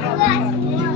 Класний.